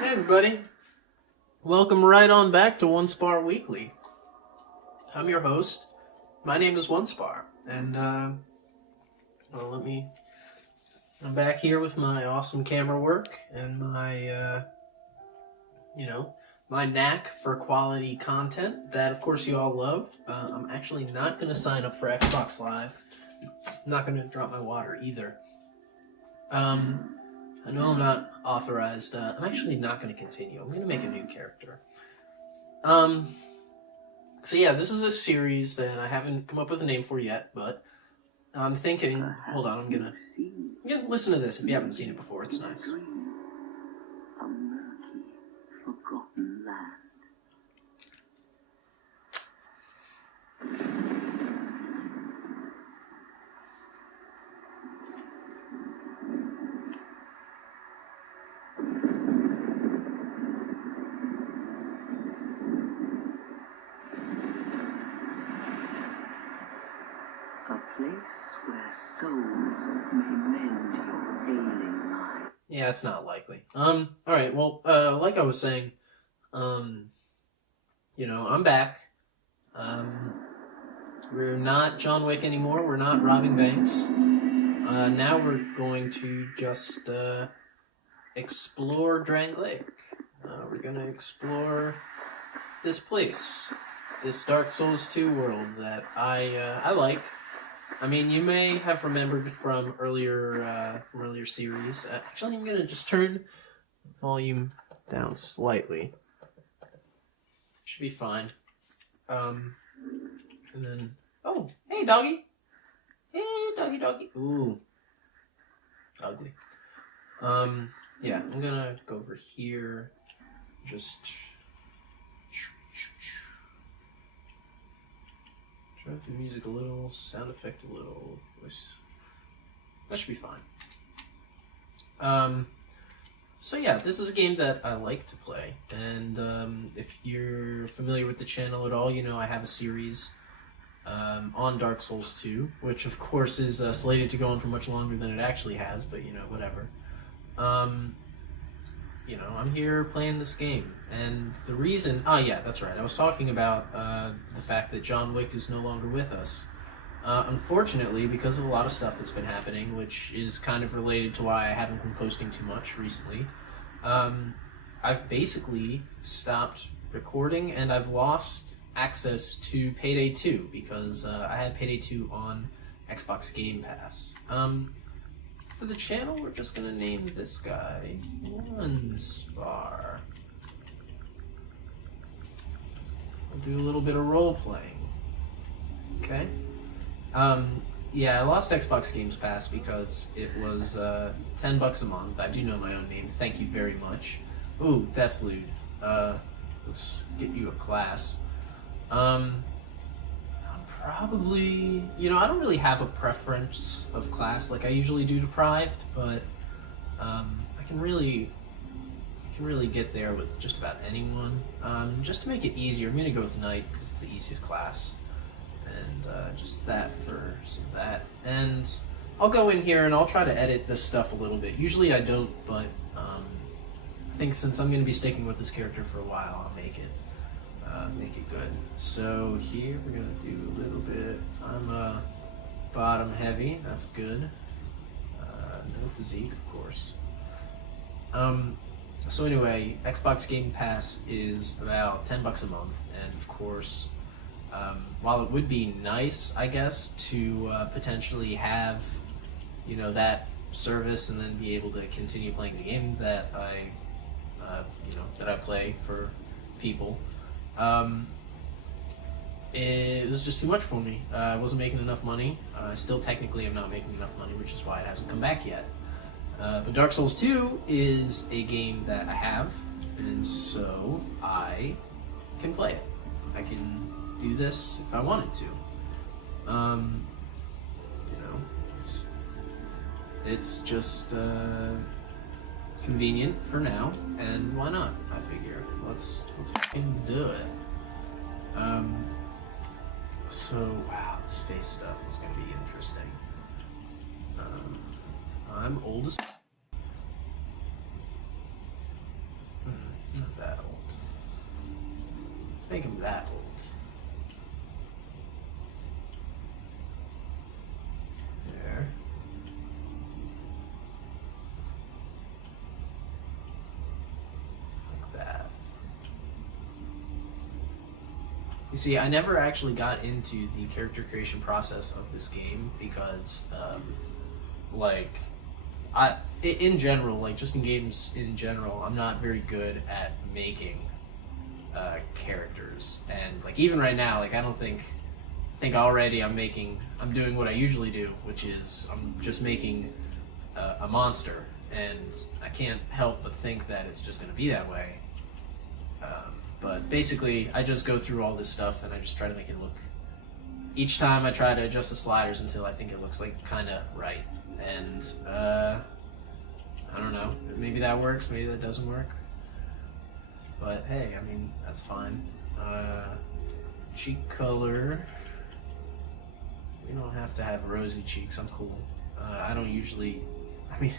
Hey everybody, welcome right on back to One Spar Weekly. I'm your host. My name is One Spar, and I'm back here with my awesome camera work and my, my knack for quality content that, of course, you all love. I'm actually not going to sign up for Xbox Live. I'm not going to drop my water either. I know I'm not authorized. I'm actually not going to continue. I'm going to make a new character. So yeah, this is a series that I haven't come up with a name for yet, but I'm thinking, hold on, I'm gonna listen to this if you haven't seen it before, it's nice. A murky, forgotten land. A place where souls may mend your ailing mind. Yeah, it's not likely. Alright, well, like I was saying, I'm back. We're not John Wick anymore, we're not robbing banks. Now we're going to just, explore Drang Lake. We're gonna explore this place. This Dark Souls 2 world that I like. I mean, you may have remembered from earlier series. Actually, I'm gonna just turn the volume down slightly. Should be fine. And then, oh, hey, doggy. Hey, doggy. Ooh, ugly. Yeah, I'm gonna go over here. Just turn up the music a little, sound effect a little, voice. That should be fine. So yeah, this is a game that I like to play, and if you're familiar with the channel at all, you know I have a series on Dark Souls 2, which of course is slated to go on for much longer than it actually has, but whatever. I'm here playing this game, and the reason... Oh yeah, that's right, I was talking about the fact that John Wick is no longer with us. Unfortunately, because of a lot of stuff that's been happening, which is kind of related to why I haven't been posting too much recently, I've basically stopped recording, and I've lost access to Payday 2, because I had Payday 2 on Xbox Game Pass. For the channel, we're just gonna name this guy One Spar. We'll do a little bit of role-playing. Okay? Yeah, I lost Xbox Games Pass because it was $10 a month. I do know my own name. Thank you very much. Ooh, that's lewd. Let's get you a class. I'm probably, I don't really have a preference of class like I usually do Deprived, but I can really get there with just about anyone. Just to make it easier, I'm gonna go with Knight because it's the easiest class. And just that for some of that. And I'll go in here and I'll try to edit this stuff a little bit. Usually I don't, but I think since I'm going to be sticking with this character for a while, I'll make it good. So here we're going to do a little bit. I'm bottom heavy, that's good. No physique, of course. So anyway, Xbox Game Pass is about $10 a month, and of course, while it would be nice, I guess, to potentially have, that service and then be able to continue playing the games that I play for people, it was just too much for me. I wasn't making enough money. Still technically I'm not making enough money, which is why it hasn't come back yet. But Dark Souls 2 is a game that I have, and so I can play it. I can do this if I wanted to. It's just convenient for now, and why not? I figure let's fucking do it. So wow, this face stuff is gonna be interesting. I'm old as that old. Let's make him that old. There. Like that. You see, I never actually got into the character creation process of this game because, in general, like just in games in general, I'm not very good at making characters, and like even right now, like I don't think already I'm doing what I usually do, which is I'm just making a monster, and I can't help but think that it's just going to be that way. But basically, I just go through all this stuff and I just try to make it look. Each time I try to adjust the sliders until I think it looks like kind of right, and I don't know. Maybe that works. Maybe that doesn't work. But hey, I mean that's fine. Cheek color. We don't have to have rosy cheeks. I'm cool. I don't usually. I mean,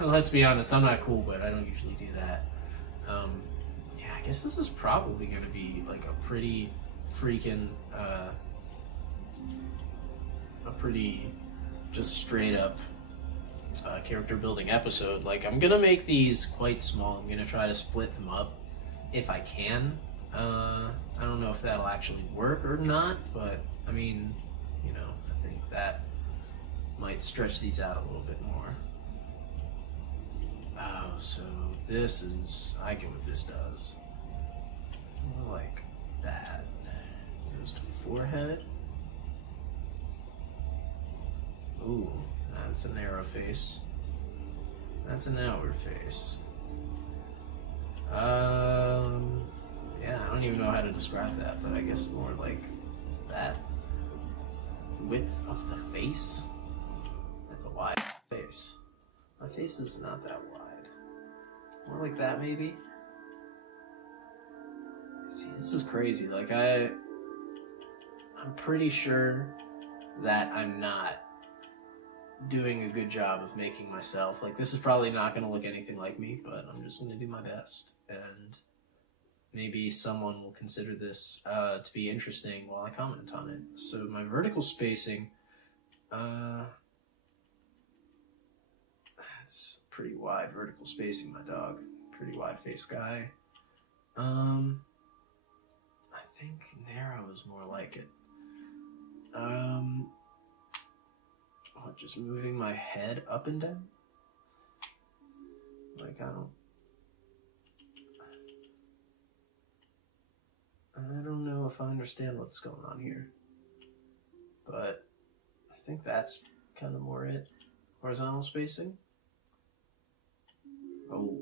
let's be honest. I'm not cool, but I don't usually do that. Yeah, I guess this is probably going to be like a pretty freaking, a pretty just straight up character building episode. Like, I'm going to make these quite small. I'm going to try to split them up if I can. I don't know if that'll actually work or not, but I mean, you know, I think that might stretch these out a little bit more. Oh, so this is, I get what this does. More like that. Here's the forehead. Ooh, that's a narrow face. That's a narrower face. Yeah, I don't even know how to describe that, but I guess more like that. Width of the face? That's a wide face. My face is not that wide. More like that, maybe? See, this is crazy. Like, I'm pretty sure that I'm not doing a good job of making myself. Like, this is probably not going to look anything like me, but I'm just going to do my best. And maybe someone will consider this to be interesting while I comment on it. So my vertical spacing, that's pretty wide vertical spacing, my dog. Pretty wide face guy. I think narrow is more like it. Just moving my head up and down? Like, I don't know if I understand what's going on here. But I think that's kind of more it. Horizontal spacing. Oh.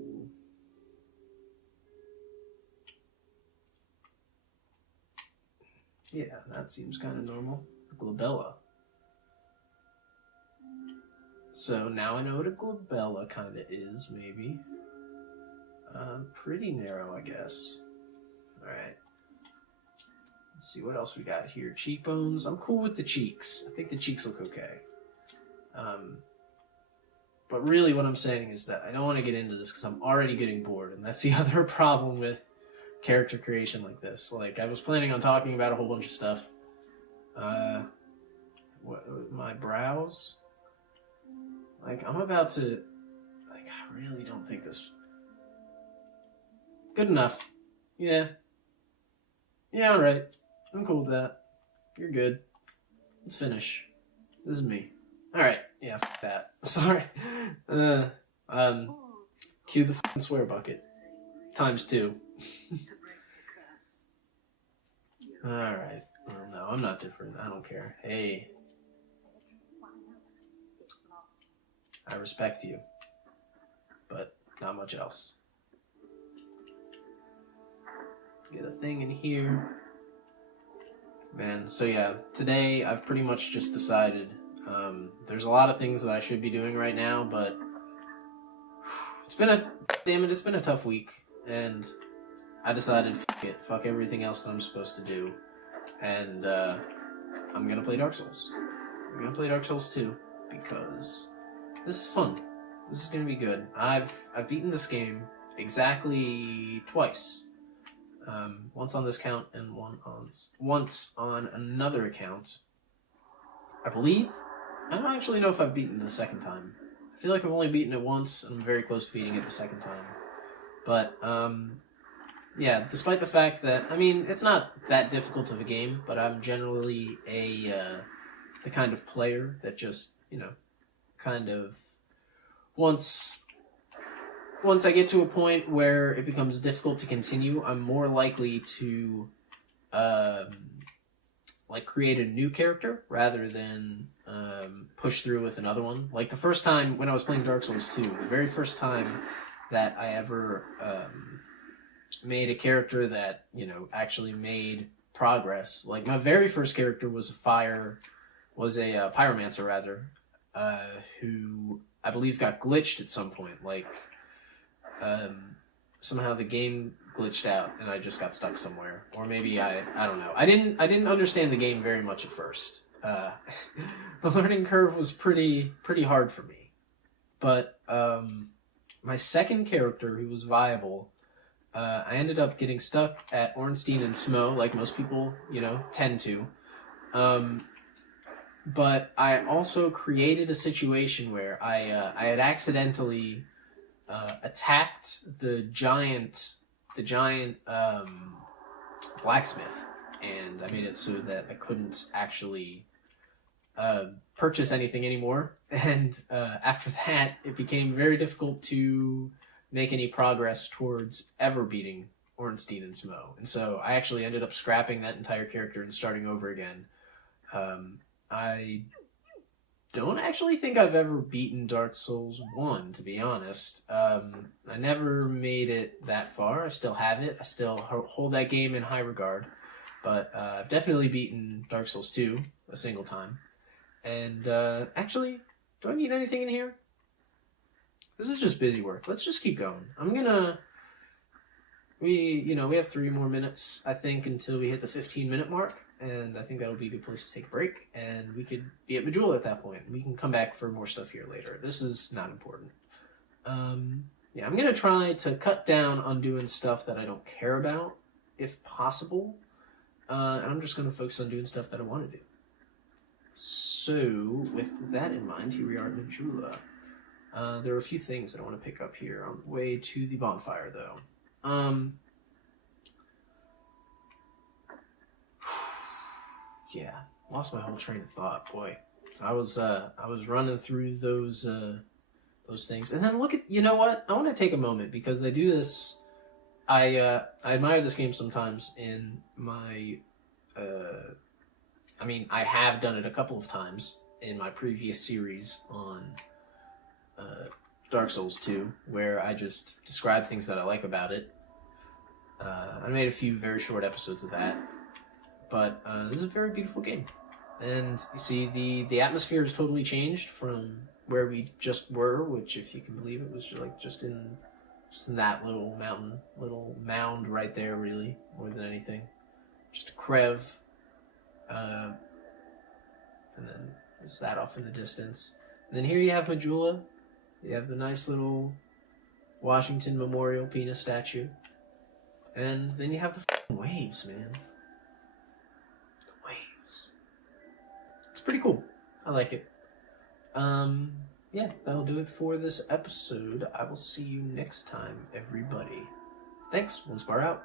Yeah, that seems kind of normal. Glabella. So now I know what a glabella kind of is, maybe. Pretty narrow, I guess. Alright. Let's see what else we got here. Cheekbones. I'm cool with the cheeks. I think the cheeks look okay. But really what I'm saying is that I don't want to get into this because I'm already getting bored, and that's the other problem with character creation like this. Like, I was planning on talking about a whole bunch of stuff. My brows? Like, I'm about to... Like, I really don't think this... Good enough. Yeah. Yeah, alright. I'm cool with that. You're good. Let's finish. This is me. Alright. Yeah, f that. Sorry. Cue the f***ing swear bucket. ×2. Alright. Well, no, I'm not different. I don't care. Hey. I respect you. But not much else. Get a thing in here. Man, so yeah, today I've pretty much just decided there's a lot of things that I should be doing right now, but it's been a tough week, and I decided, fuck everything else that I'm supposed to do, and I'm gonna play Dark Souls. I'm gonna play Dark Souls 2 because this is fun. This is gonna be good. I've beaten this game, exactly twice. Once on this account and once on another account. I believe. I don't actually know if I've beaten it the second time. I feel like I've only beaten it once, and I'm very close to beating it the second time. But, yeah, despite the fact that, I mean, it's not that difficult of a game, but I'm generally the kind of player that just, you know, kind of, once I get to a point where it becomes difficult to continue, I'm more likely to, like, create a new character rather than push through with another one. Like, the first time when I was playing Dark Souls 2, the very first time that I ever made a character that, you know, actually made progress. Like, my very first character was a pyromancer, rather, who I believe got glitched at some point. Like, somehow the game glitched out and I just got stuck somewhere. Or maybe I don't know. I didn't understand the game very much at first. The learning curve was pretty hard for me. But my second character, who was viable, I ended up getting stuck at Ornstein and Smo, like most people, you know, tend to. But I also created a situation where I had accidentally attacked the giant blacksmith, and I made it so that I couldn't actually purchase anything anymore. And after that, it became very difficult to make any progress towards ever beating Ornstein and Smo. And so I actually ended up scrapping that entire character and starting over again. I don't actually think I've ever beaten Dark Souls 1, to be honest. I never made it that far. I still have it. I still hold that game in high regard. But I've definitely beaten Dark Souls 2 a single time. And actually, do I need anything in here? This is just busy work. Let's just keep going. We have 3 more minutes, I think, until we hit the 15-minute mark. And I think that'll be a good place to take a break, and we could be at Majula at that point. We can come back for more stuff here later. This is not important. Yeah, I'm going to try to cut down on doing stuff that I don't care about, if possible. And I'm just going to focus on doing stuff that I want to do. So, with that in mind, here we are at Majula. There are a few things that I want to pick up here on the way to the bonfire, though. Yeah, lost my whole train of thought. Boy, I was running through those things, and then look at, you know what? I want to take a moment because I do this. I admire this game sometimes in my. I mean, I have done it a couple of times in my previous series on Dark Souls 2, where I just describe things that I like about it. I made a few very short episodes of that. But this is a very beautiful game. And you see, the atmosphere has totally changed from where we just were, which, if you can believe it, was just in that little mound right there, really, more than anything. Just a crev. And then there's that off in the distance. And then here you have Majula. You have the nice little Washington Memorial penis statue. And then you have the f***ing waves, man. It's pretty cool. I like it. Yeah, that'll do it for this episode. I will see you next time, everybody. Thanks. One Spar out.